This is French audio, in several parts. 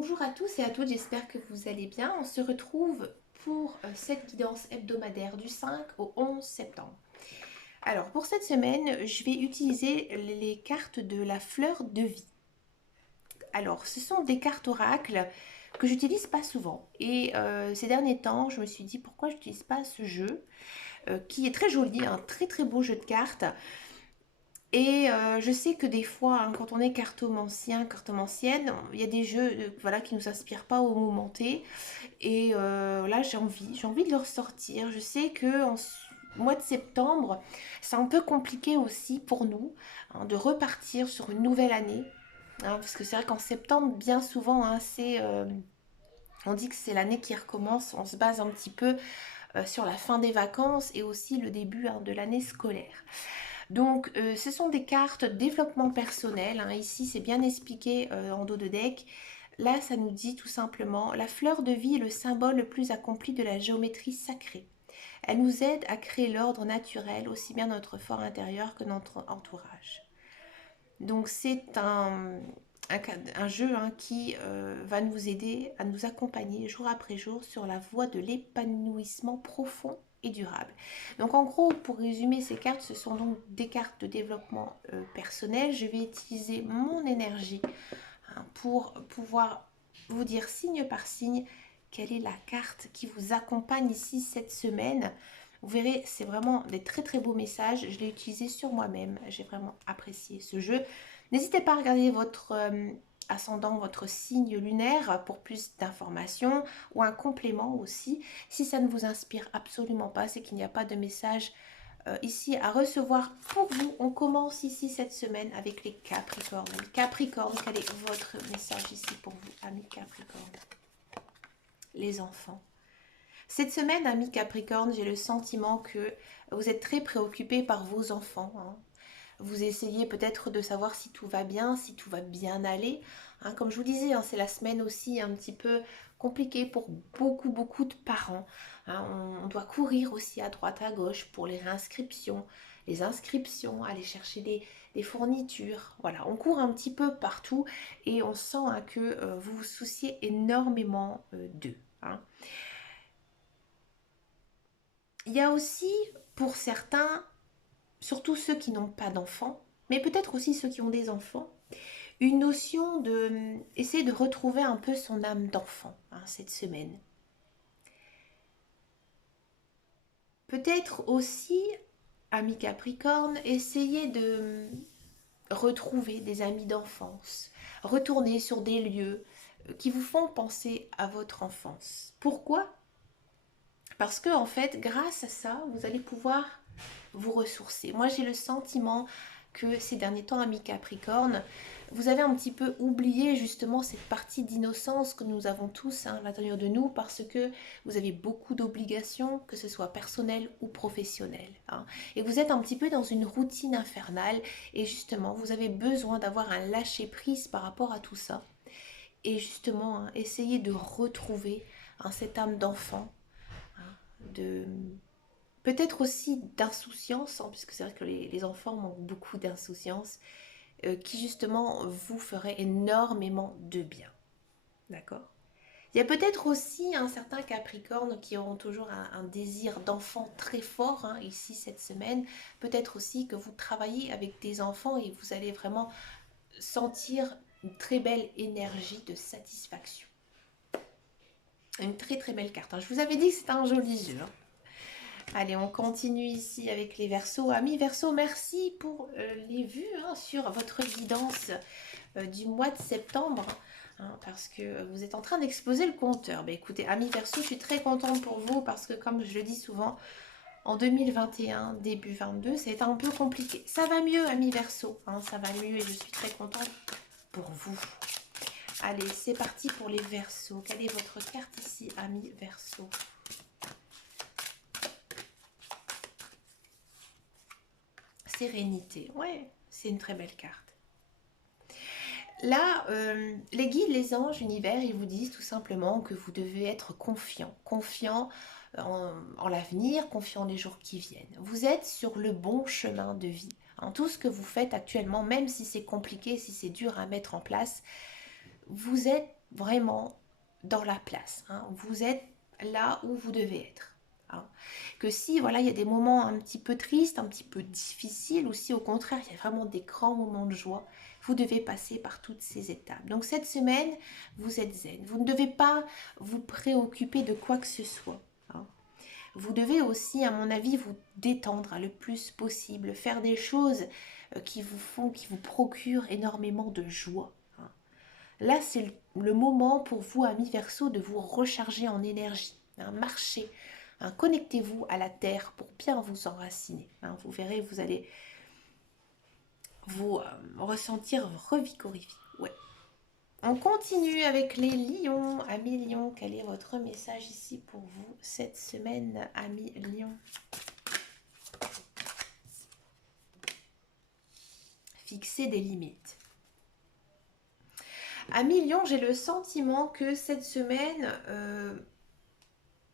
Bonjour à tous et à toutes, j'espère que vous allez bien. On se retrouve pour cette guidance hebdomadaire du 5 au 11 septembre. Alors pour cette semaine, je vais utiliser les cartes de la fleur de vie. Alors ce sont des cartes oracles que j'utilise pas souvent. Et ces derniers temps, je me suis dit pourquoi je n'utilise pas ce jeu qui est très joli, un très très beau jeu de cartes. Et je sais que des fois, hein, quand on est cartomancien, cartomancienne, il y a des jeux voilà, qui ne nous inspirent pas au moment T. Et là, j'ai envie de le ressortir. Je sais que mois de septembre, c'est un peu compliqué aussi pour nous hein, de repartir sur une nouvelle année. Hein, parce que c'est vrai qu'en septembre, bien souvent, hein, on dit que c'est l'année qui recommence. On se base un petit peu sur la fin des vacances et aussi le début hein, de l'année scolaire. Donc, ce sont des cartes développement personnel. Hein. Ici, c'est bien expliqué en dos de deck. Là, ça nous dit tout simplement, la fleur de vie est le symbole le plus accompli de la géométrie sacrée. Elle nous aide à créer l'ordre naturel, aussi bien dans notre fort intérieur que dans notre entourage. Donc, c'est un jeu hein, qui va nous aider à nous accompagner jour après jour sur la voie de l'épanouissement profond et durable. Donc en gros, pour résumer ces cartes, ce sont donc des cartes de développement personnel. Je vais utiliser mon énergie hein, pour pouvoir vous dire signe par signe quelle est la carte qui vous accompagne ici cette semaine. Vous verrez, c'est vraiment des très très beaux messages. Je l'ai utilisé sur moi-même. J'ai vraiment apprécié ce jeu. N'hésitez pas à regarder votre ascendant, votre signe lunaire pour plus d'informations ou un complément aussi. Si ça ne vous inspire absolument pas, c'est qu'il n'y a pas de message ici à recevoir pour vous. On commence ici cette semaine avec les Capricornes. Capricorne, quel est votre message ici pour vous, amis Capricorne? Les enfants. Cette semaine, amis Capricorne, j'ai le sentiment que vous êtes très préoccupés par vos enfants. Hein. Vous essayez peut-être de savoir si tout va bien, si tout va bien aller. Hein, comme je vous disais, hein, c'est la semaine aussi un petit peu compliquée pour beaucoup de parents. Hein, on doit courir aussi à droite à gauche pour les réinscriptions, les inscriptions, aller chercher des fournitures. Voilà, on court un petit peu partout et on sent hein, que vous vous souciez énormément d'eux. Hein. Il y a aussi pour certains, surtout ceux qui n'ont pas d'enfants, mais peut-être aussi ceux qui ont des enfants, une notion de essayer de retrouver un peu son âme d'enfant hein, cette semaine. Peut-être aussi, amis Capricorne, essayer de retrouver des amis d'enfance, retourner sur des lieux qui vous font penser à votre enfance. Pourquoi? Parce que en fait, grâce à ça, vous allez pouvoir vous ressourcer. Moi, j'ai le sentiment que ces derniers temps, amis Capricorne, vous avez un petit peu oublié justement cette partie d'innocence que nous avons tous hein, à l'intérieur de nous parce que vous avez beaucoup d'obligations, que ce soit personnelles ou professionnelles. Hein. Et vous êtes un petit peu dans une routine infernale et justement, vous avez besoin d'avoir un lâcher-prise par rapport à tout ça. Et justement, hein, essayer de retrouver hein, cette âme d'enfant, hein, de peut-être aussi d'insouciance, hein, puisque c'est vrai que les enfants manquent beaucoup d'insouciance, qui justement vous ferait énormément de bien. D'accord? Il y a peut-être aussi un certain Capricorne qui auront toujours un désir d'enfant très fort hein, ici cette semaine. Peut-être aussi que vous travaillez avec des enfants et vous allez vraiment sentir une très belle énergie de satisfaction. Une très très belle carte. Hein. Je vous avais dit que c'était un joli jeu. Hein. Allez, on continue ici avec les Verseaux. Amis Verseaux, merci pour les vues hein, sur votre guidance du mois de septembre. Hein, parce que vous êtes en train d'exploser le compteur. Ben, écoutez, amis Verseaux, je suis très contente pour vous parce que comme je le dis souvent, en 2021, début 22, c'est un peu compliqué. Ça va mieux, amis Verseaux. Hein, ça va mieux et je suis très contente pour vous. Allez, c'est parti pour les Verseaux. Quelle est votre carte ici, amis Verseaux? Sérénité, ouais, c'est une très belle carte. Là, les guides, les anges, l'univers, ils vous disent tout simplement que vous devez être confiant. Confiant en l'avenir, confiant les jours qui viennent. Vous êtes sur le bon chemin de vie. En tout ce que vous faites actuellement, même si c'est compliqué, si c'est dur à mettre en place, vous êtes vraiment dans la place, hein. Vous êtes là où vous devez être, hein. Que si, voilà, il y a des moments un petit peu tristes, un petit peu difficiles, ou si au contraire, il y a vraiment des grands moments de joie, vous devez passer par toutes ces étapes. Donc cette semaine, vous êtes zen. Vous ne devez pas vous préoccuper de quoi que ce soit, hein. Vous devez aussi, à mon avis, vous détendre le plus possible, faire des choses qui vous procurent énormément de joie, hein. Là, c'est le moment pour vous, amis Verseau, de vous recharger en énergie, hein. Marchez, hein. Connectez-vous à la terre pour bien vous enraciner, hein. Vous verrez, vous allez vous ressentir revigorifié. Ouais. On continue avec les lions. Amis lions, quel est votre message ici pour vous cette semaine, amis lions? Fixer des limites. Amis lions, j'ai le sentiment que cette semaine,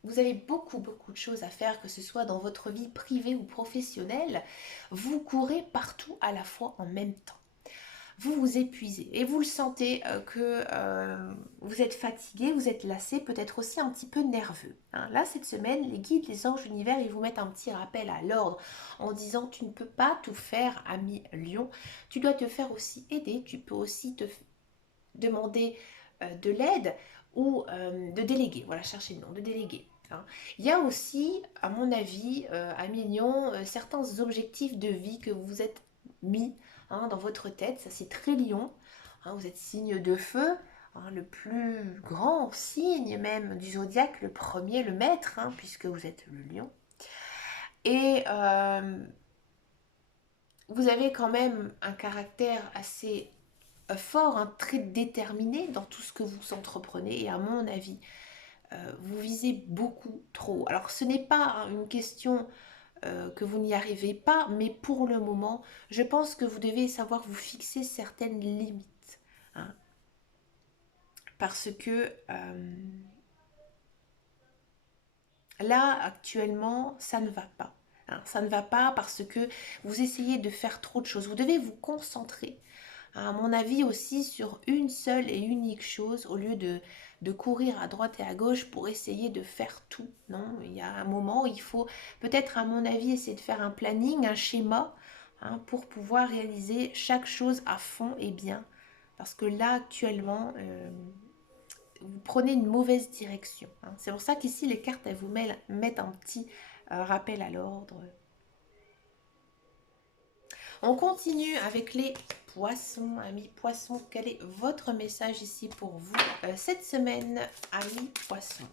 vous avez beaucoup de choses à faire, que ce soit dans votre vie privée ou professionnelle. Vous courez partout à la fois en même temps. Vous vous épuisez et vous le sentez que vous êtes fatigué, vous êtes lassé, peut-être aussi un petit peu nerveux, hein. Là, cette semaine, les guides, les anges, l'univers, ils vous mettent un petit rappel à l'ordre en disant tu ne peux pas tout faire, ami lion. Tu dois te faire aussi aider, tu peux aussi te demander de l'aide ou de déléguer. Voilà, cherchez le nom, de déléguer, hein. Il y a aussi, à mon avis, ami lion, certains objectifs de vie que vous êtes mis, hein, dans votre tête. Ça, c'est très lion, hein. Vous êtes signe de feu, hein, le plus grand signe même du zodiaque, le premier, le maître, hein, puisque vous êtes le lion. Et vous avez quand même un caractère assez fort, hein, très déterminé dans tout ce que vous entreprenez. Et à mon avis, vous visez beaucoup trop. Alors ce n'est pas une question que vous n'y arrivez pas, mais pour le moment, je pense que vous devez savoir vous fixer certaines limites, hein, parce que là, actuellement, ça ne va pas, hein. Ça ne va pas parce que vous essayez de faire trop de choses. Vous devez vous concentrer, à mon avis, aussi sur une seule et unique chose au lieu de courir à droite et à gauche pour essayer de faire tout. Non, il y a un moment où il faut peut-être, à mon avis, essayer de faire un planning, un schéma, hein, pour pouvoir réaliser chaque chose à fond et bien. Parce que là, actuellement, vous prenez une mauvaise direction, hein. C'est pour ça qu'ici, les cartes, elles vous mettent un petit rappel à l'ordre. On continue avec les poissons. Amis poissons, quel est votre message ici pour vous cette semaine, amis poissons?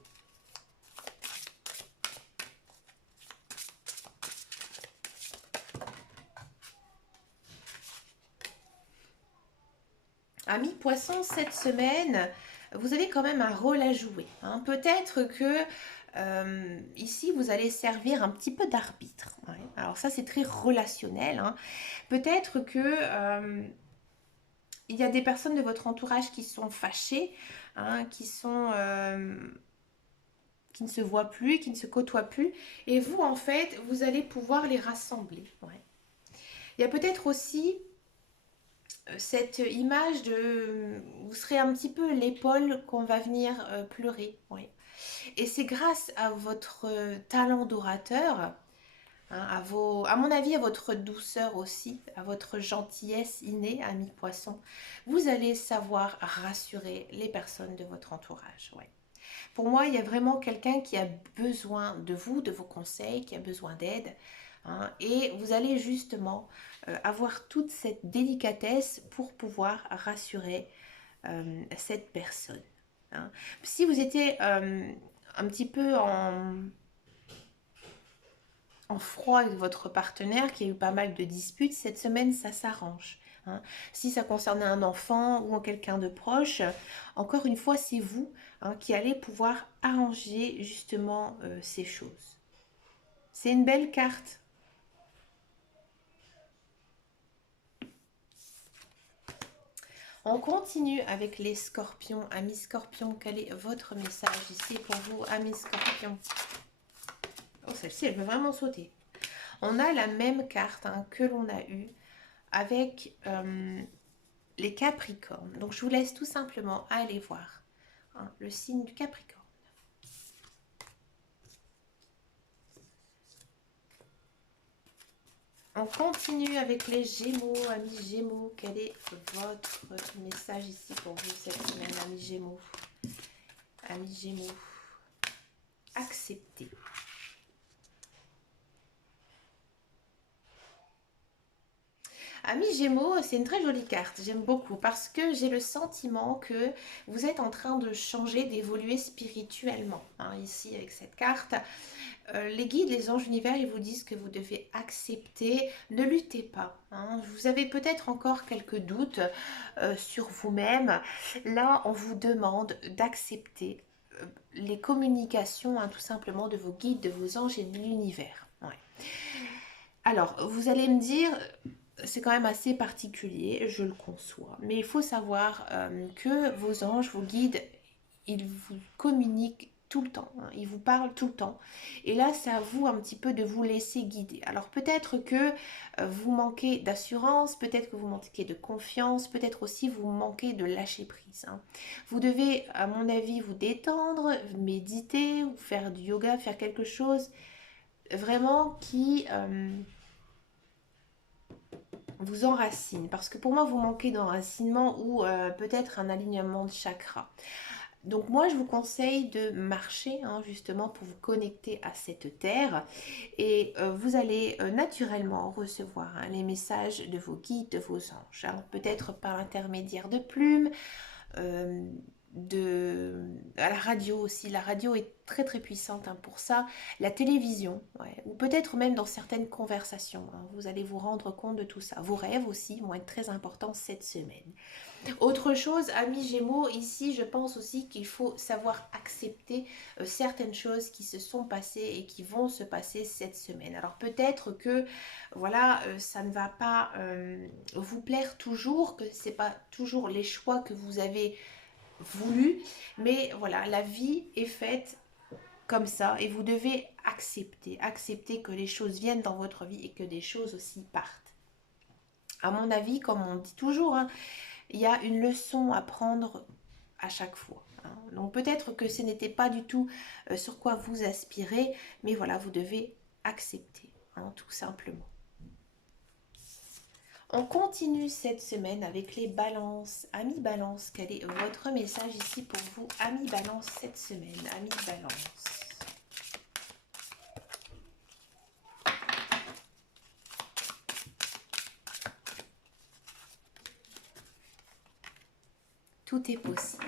Amis poissons, cette semaine, vous avez quand même un rôle à jouer, hein. Peut-être que ici, vous allez servir un petit peu d'arbitre, ouais. Alors ça, c'est très relationnel, hein. Peut-être que il y a des personnes de votre entourage qui sont fâchées, hein, qui ne se voient plus, qui ne se côtoient plus. Et vous, en fait, vous allez pouvoir les rassembler, ouais. Il y a peut-être aussi cette image de... Vous serez un petit peu l'épaule qu'on va venir pleurer, ouais. Et c'est grâce à votre talent d'orateur, hein, à mon avis, à votre douceur aussi, à votre gentillesse innée, ami poisson, vous allez savoir rassurer les personnes de votre entourage, ouais. Pour moi, il y a vraiment quelqu'un qui a besoin de vous, de vos conseils, qui a besoin d'aide, hein, et vous allez justement avoir toute cette délicatesse pour pouvoir rassurer cette personne, hein. Si vous étiez un petit peu en froid avec votre partenaire, qui a eu pas mal de disputes, cette semaine, ça s'arrange, hein. Si ça concernait un enfant ou quelqu'un de proche, encore une fois, c'est vous, hein, qui allez pouvoir arranger justement ces choses. C'est une belle carte. On continue avec les scorpions. Amis scorpions, quel est votre message ici pour vous, amis scorpions? Oh, celle-ci, elle veut vraiment sauter. On a la même carte, hein, que l'on a eue avec les Capricornes. Donc, je vous laisse tout simplement aller voir hein, le signe du Capricorne. On continue avec les Gémeaux, amis Gémeaux. Quel est votre message ici pour vous cette semaine, amis Gémeaux? Amis Gémeaux, acceptez. Amis Gémeaux, c'est une très jolie carte, j'aime beaucoup parce que j'ai le sentiment que vous êtes en train de changer, d'évoluer spirituellement. Hein, ici, avec cette carte, les guides, les anges univers, ils vous disent que vous devez accepter, ne luttez pas. Hein. Vous avez peut-être encore quelques doutes sur vous-même. Là, on vous demande d'accepter les communications, hein, tout simplement, de vos guides, de vos anges et de l'univers. Ouais. Alors, vous allez me dire, c'est quand même assez particulier, je le conçois. Mais il faut savoir que vos anges, vos guides, ils vous communiquent tout le temps, hein, ils vous parlent tout le temps. Et là, c'est à vous un petit peu de vous laisser guider. Alors peut-être que vous manquez d'assurance, peut-être que vous manquez de confiance, peut-être aussi vous manquez de lâcher prise. Hein. Vous devez, à mon avis, vous détendre, méditer, ou faire du yoga, faire quelque chose vraiment qui vous enracine. Parce que pour moi, vous manquez d'enracinement ou peut-être un alignement de chakras. Donc moi, je vous conseille de marcher hein, justement pour vous connecter à cette terre et vous allez naturellement recevoir hein, les messages de vos guides, de vos anges. Hein, peut-être par l'intermédiaire de plumes, euh, à la radio aussi. La radio est très très puissante hein, pour ça. La télévision, ouais. Ou peut-être même dans certaines conversations. Hein, vous allez vous rendre compte de tout ça. Vos rêves aussi vont être très importants cette semaine. Autre chose, amis Gémeaux, ici je pense aussi qu'il faut savoir accepter certaines choses qui se sont passées et qui vont se passer cette semaine. Alors peut-être que voilà, ça ne va pas vous plaire toujours, que c'est pas toujours les choix que vous avez voulu, mais voilà, la vie est faite comme ça et vous devez accepter que les choses viennent dans votre vie et que des choses aussi partent. À mon avis, comme on dit toujours, hein, il y a une leçon à prendre à chaque fois. Hein. Donc peut-être que ce n'était pas du tout sur quoi vous aspirez, mais voilà, vous devez accepter, hein, tout simplement. On continue cette semaine avec les balances. Amis balance, quel est votre message ici pour vous, amis balance, cette semaine? Amis balance. Tout est possible.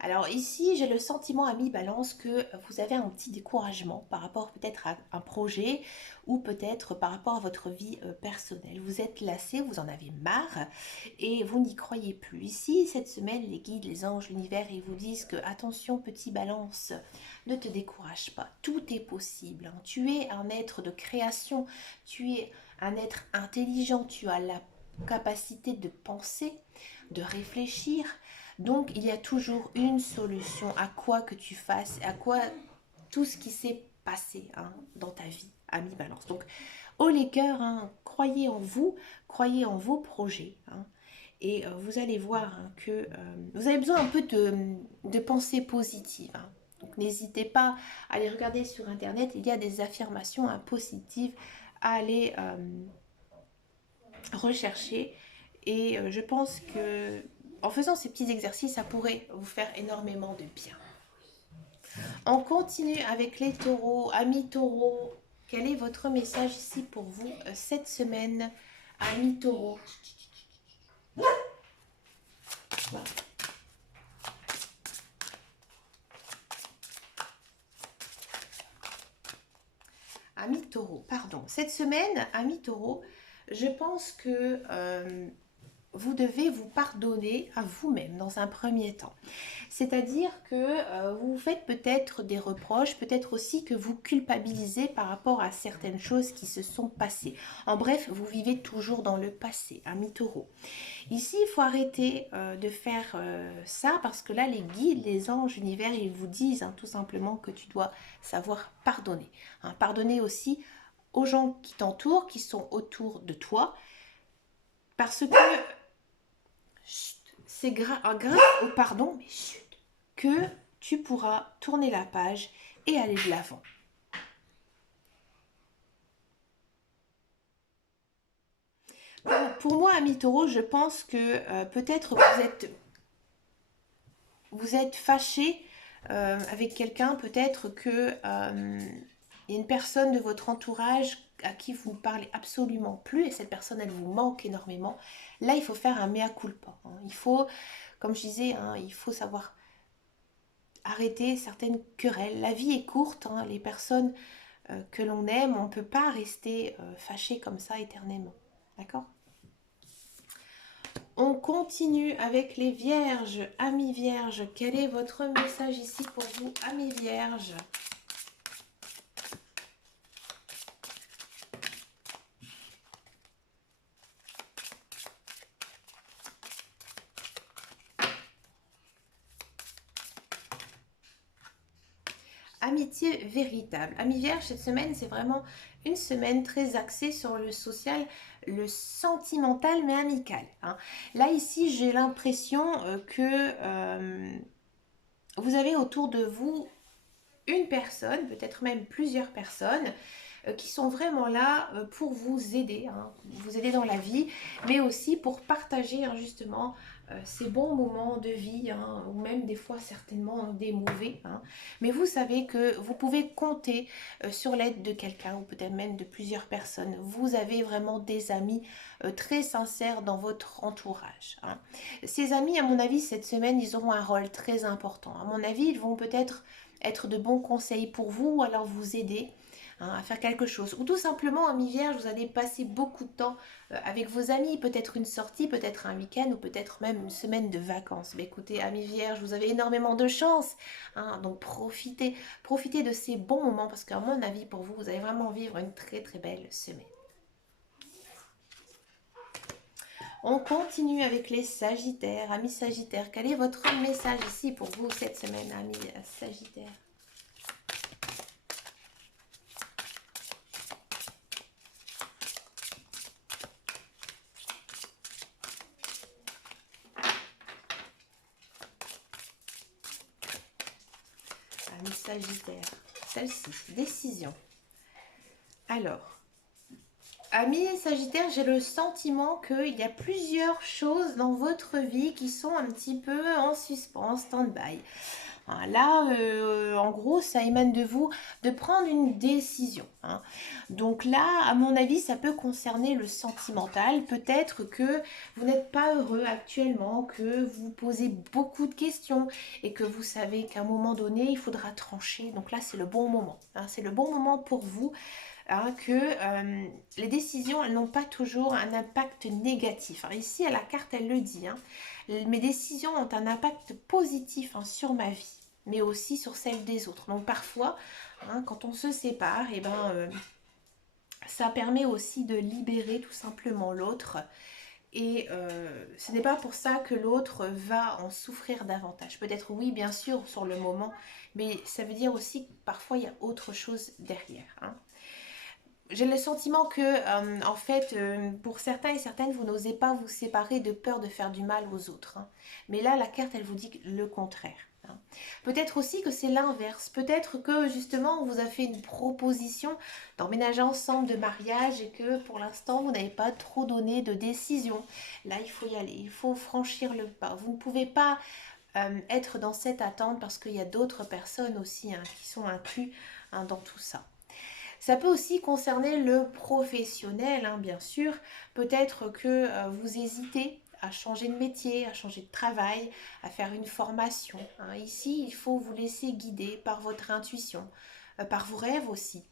Alors ici, j'ai le sentiment, ami Balance, que vous avez un petit découragement par rapport peut-être à un projet ou peut-être par rapport à votre vie personnelle. Vous êtes lassé, vous en avez marre et vous n'y croyez plus. Ici, cette semaine, les guides, les anges, l'univers, ils vous disent que attention, petit Balance, ne te décourage pas. Tout est possible. Hein. Tu es un être de création, tu es un être intelligent, tu as la capacité de penser, de réfléchir. Donc, il y a toujours une solution à quoi que tu fasses, à quoi tout ce qui s'est passé hein, dans ta vie, ami Balance. Donc, haut les cœurs, hein, croyez en vous, croyez en vos projets. Hein, et vous allez voir hein, que vous avez besoin un peu de pensée positive. Hein. Donc, n'hésitez pas à aller regarder sur Internet. Il y a des affirmations hein, positives à aller rechercher. Et je pense que en faisant ces petits exercices, ça pourrait vous faire énormément de bien. On continue avec les taureaux. Amis taureaux, quel est votre message ici pour vous cette semaine? Amis taureaux. Voilà. Amis taureaux, pardon. Cette semaine, amis taureaux, je pense que vous devez vous pardonner à vous-même dans un premier temps. C'est-à-dire que vous vous faites peut-être des reproches, peut-être aussi que vous culpabilisez par rapport à certaines choses qui se sont passées. En bref, vous vivez toujours dans le passé, ami taureau. Ici, il faut arrêter de faire ça parce que là, les guides, les anges, l'univers, ils vous disent hein, tout simplement que tu dois savoir pardonner. Hein, pardonner aussi aux gens qui t'entourent, qui sont autour de toi, parce que c'est grâce au pardon, mais chut, que tu pourras tourner la page et aller de l'avant. Pour moi, ami Taureau, je pense que peut-être vous êtes fâché avec quelqu'un, peut-être que il y a une personne de votre entourage à qui vous ne parlez absolument plus et cette personne, elle vous manque énormément. Là, il faut faire un mea culpa. Hein. Il faut, comme je disais, hein, il faut savoir arrêter certaines querelles. La vie est courte, hein, les personnes que l'on aime, on ne peut pas rester fâché comme ça éternellement. D'accord? On continue avec les vierges. Amis vierges, quel est votre message ici pour vous, amis vierges? Amitié véritable. Amis vierges, cette semaine, c'est vraiment une semaine très axée sur le social, le sentimental, mais amical. Hein. Là, ici, j'ai l'impression que vous avez autour de vous une personne, peut-être même plusieurs personnes, qui sont vraiment là pour vous aider, hein, vous aider dans la vie, mais aussi pour partager hein, justement ces bons moments de vie, hein, ou même des fois certainement des mauvais. Hein. Mais vous savez que vous pouvez compter sur l'aide de quelqu'un, ou peut-être même de plusieurs personnes. Vous avez vraiment des amis très sincères dans votre entourage. Hein. Ces amis, à mon avis, cette semaine, ils auront un rôle très important. À mon avis, ils vont peut-être être de bons conseils pour vous, ou alors vous aider hein, à faire quelque chose. Ou tout simplement, amis vierges, vous allez passer beaucoup de temps avec vos amis, peut-être une sortie, peut-être un week-end ou peut-être même une semaine de vacances. Mais écoutez, amis vierges, vous avez énormément de chance. Hein, donc profitez de ces bons moments parce qu'à mon avis, pour vous, vous allez vraiment vivre une très très belle semaine. On continue avec les Sagittaires. Amis Sagittaires, quel est votre message ici pour vous cette semaine, amis Sagittaires? Amis Sagittaire, celle-ci, décision. Alors, amis Sagittaire, j'ai le sentiment qu'il y a plusieurs choses dans votre vie qui sont un petit peu en suspens, en stand-by. Là, en gros, ça émane de vous de prendre une décision. Hein. Donc là, à mon avis, ça peut concerner le sentimental. Peut-être que vous n'êtes pas heureux actuellement, que vous posez beaucoup de questions et que vous savez qu'à un moment donné, il faudra trancher. Donc là, c'est le bon moment. Hein. C'est le bon moment pour vous. Hein, que les décisions, elles n'ont pas toujours un impact négatif. Alors ici, à la carte, elle le dit. Hein, mes décisions ont un impact positif hein, sur ma vie, mais aussi sur celle des autres. Donc parfois, hein, quand on se sépare, et ça permet aussi de libérer tout simplement l'autre. Et ce n'est pas pour ça que l'autre va en souffrir davantage. Peut-être oui, bien sûr, sur le moment, mais ça veut dire aussi que parfois, il y a autre chose derrière. Hein. J'ai le sentiment que, en fait, pour certains et certaines, vous n'osez pas vous séparer de peur de faire du mal aux autres. Hein. Mais là, la carte, elle vous dit le contraire. Hein. Peut-être aussi que c'est l'inverse. Peut-être que, justement, on vous a fait une proposition d'emménager ensemble, de mariage, et que, pour l'instant, vous n'avez pas trop donné de décision. Là, il faut y aller. Il faut franchir le pas. Vous ne pouvez pas être dans cette attente parce qu'il y a d'autres personnes aussi hein, qui sont inclus hein, dans tout ça. Ça peut aussi concerner le professionnel, hein, bien sûr. Peut-être que vous hésitez à changer de métier, à changer de travail, à faire une formation. Hein. Ici, il faut vous laisser guider par votre intuition, par vos rêves aussi,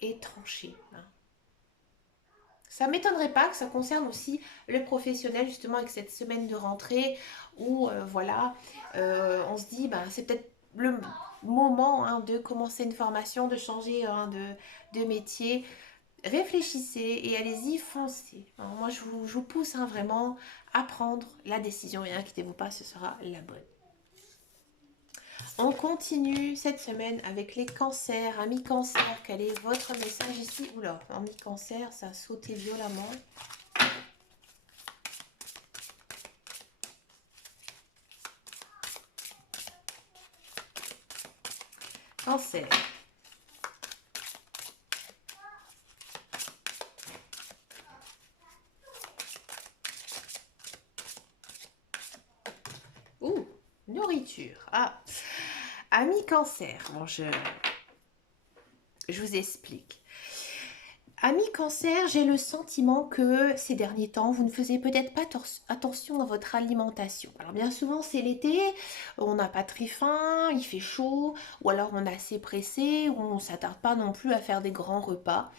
et trancher. Hein. Ça ne m'étonnerait pas que ça concerne aussi le professionnel, justement, avec cette semaine de rentrée, où, voilà, on se dit, ben, c'est peut-être le moment hein, de commencer une formation, de changer hein, de métier. Réfléchissez et allez-y, foncez. Hein, moi, je vous pousse hein, vraiment à prendre la décision et inquiétez-vous pas, ce sera la bonne. On continue cette semaine avec les cancers. Amis cancer, quel est votre message ici? Oula, amis cancer, ça a sauté violemment. Cancer. Ouh, nourriture. Ah, amis cancer. Bon, je vous explique. Amis cancer, j'ai le sentiment que ces derniers temps, vous ne faisiez peut-être pas attention à votre alimentation. Alors bien souvent, c'est l'été, on n'a pas très faim, il fait chaud, ou alors on est assez pressé, ou on ne s'attarde pas non plus à faire des grands repas.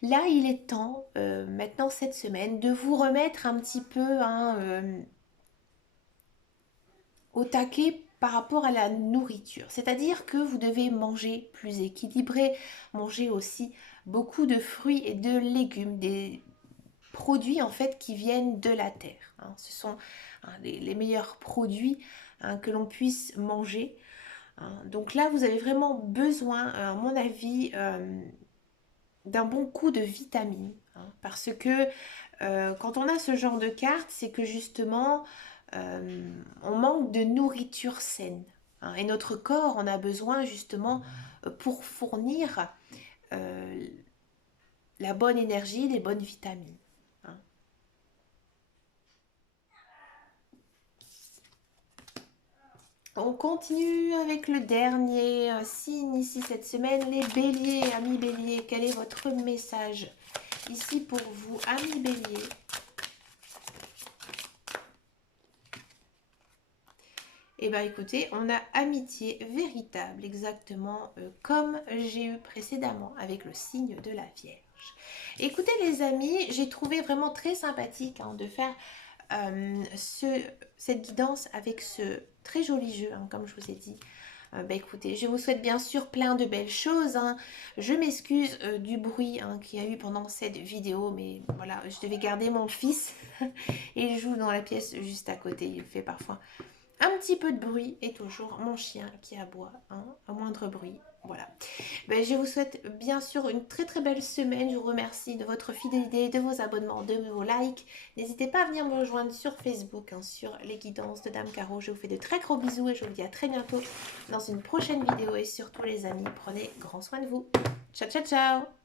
Là, il est temps, maintenant cette semaine, de vous remettre un petit peu au taquet par rapport à la nourriture. C'est-à-dire que vous devez manger plus équilibré, manger aussi beaucoup de fruits et de légumes, des produits en fait qui viennent de la terre. Hein. Ce sont les meilleurs produits que l'on puisse manger. Hein. Donc là, vous avez vraiment besoin, à mon avis, d'un bon coup de vitamines. Hein, parce que quand on a ce genre de carte, c'est que justement, on manque de nourriture saine. Hein, et notre corps en a besoin justement pour fournir euh, la bonne énergie, les bonnes vitamines. Hein. On continue avec le dernier signe ici cette semaine, les béliers, amis béliers. Quel est votre message ici pour vous, amis béliers? Eh bien écoutez, on a amitié véritable, exactement comme j'ai eu précédemment avec le signe de la Vierge. Écoutez les amis, j'ai trouvé vraiment très sympathique de faire cette guidance avec ce très joli jeu, comme je vous ai dit. Écoutez, je vous souhaite bien sûr plein de belles choses. Hein. Je m'excuse du bruit qu'il y a eu pendant cette vidéo, mais voilà, je devais garder mon fils et il joue dans la pièce juste à côté. Il fait parfois un petit peu de bruit et toujours mon chien qui aboie, à moindre bruit. Voilà. Je vous souhaite bien sûr une très très belle semaine. Je vous remercie de votre fidélité, de vos abonnements, de vos likes. N'hésitez pas à venir me rejoindre sur Facebook, sur les guidances de Dame Caro. Je vous fais de très gros bisous et je vous dis à très bientôt dans une prochaine vidéo. Et surtout les amis, prenez grand soin de vous. Ciao ciao ciao.